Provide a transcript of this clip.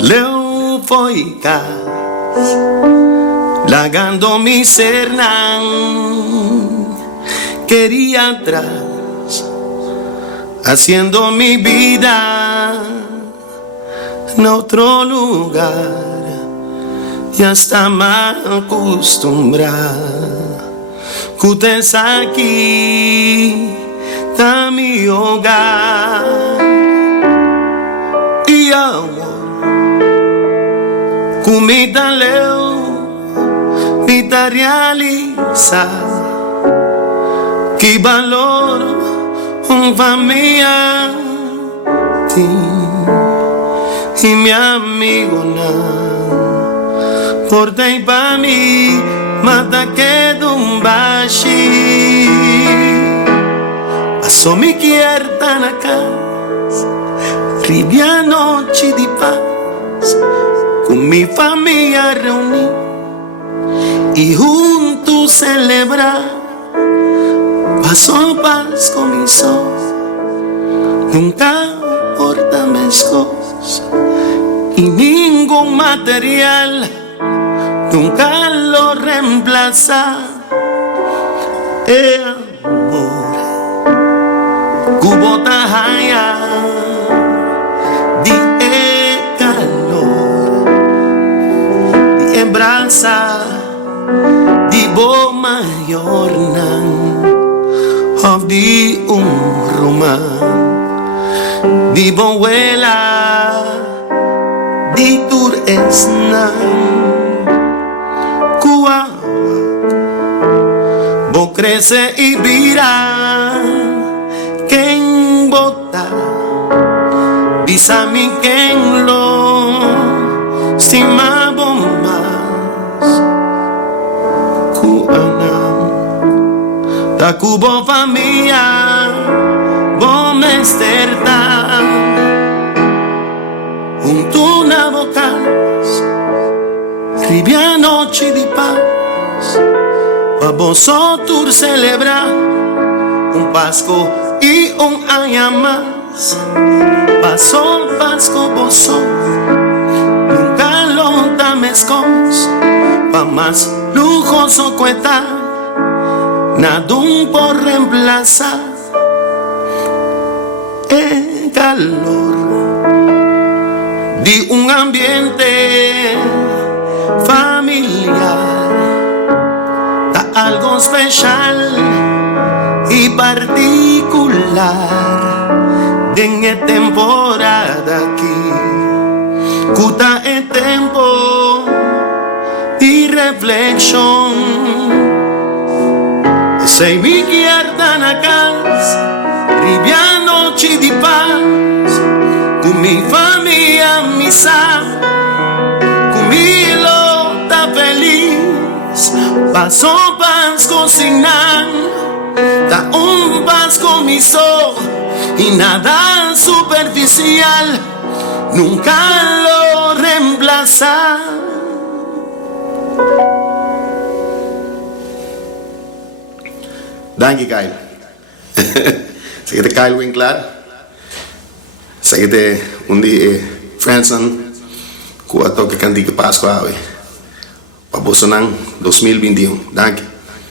Leo foica lagando mi cernán, quería atrás, haciendo mi vida en otro lugar, ya está mal acostumbrada. Cutes aquí, está mi hogar y amor, comida leo, mi ta realiza, que valor un familia ti y mi amigo na, por te pa mi mata que dumbashi, paso mi quieta na casa, ribia noche di paz, con mi familia reuní y juntos celebrar, paso paz con mi sol, nunca importa mis cosas y ningún material nunca lo reemplaza. Amor, cubota haya, di calor, di embraza, di bo mayor nan, of di roman, di bo wela, di tur esnan. Bo crece y vira quien bota visa mi quien lo sima bombas kuanam ta kubo familia bom esterta junto una bocas ribia noche di paz, pa vosotros celebrar un Pasco y un año más. Pasó Pasco vosotros, nunca lo damescos, pa más lujoso cueta, nada por reemplazar el calor de un ambiente familiar, da algo especial y particular en esta temporada aquí, cuta el tiempo y reflexión. Se mi quiera na casa, ribia noche di paz, con mi familia misa, con mi feliz, paso paz cocinando, da un paz con mi sol y nada superficial, nunca lo reemplaza. Dank je, Kyle. Zeg je Kyle Winkler? Zeg je undi Franson, kuat to que cantique Pascua hoy. Pabosanang 2021. Dank je.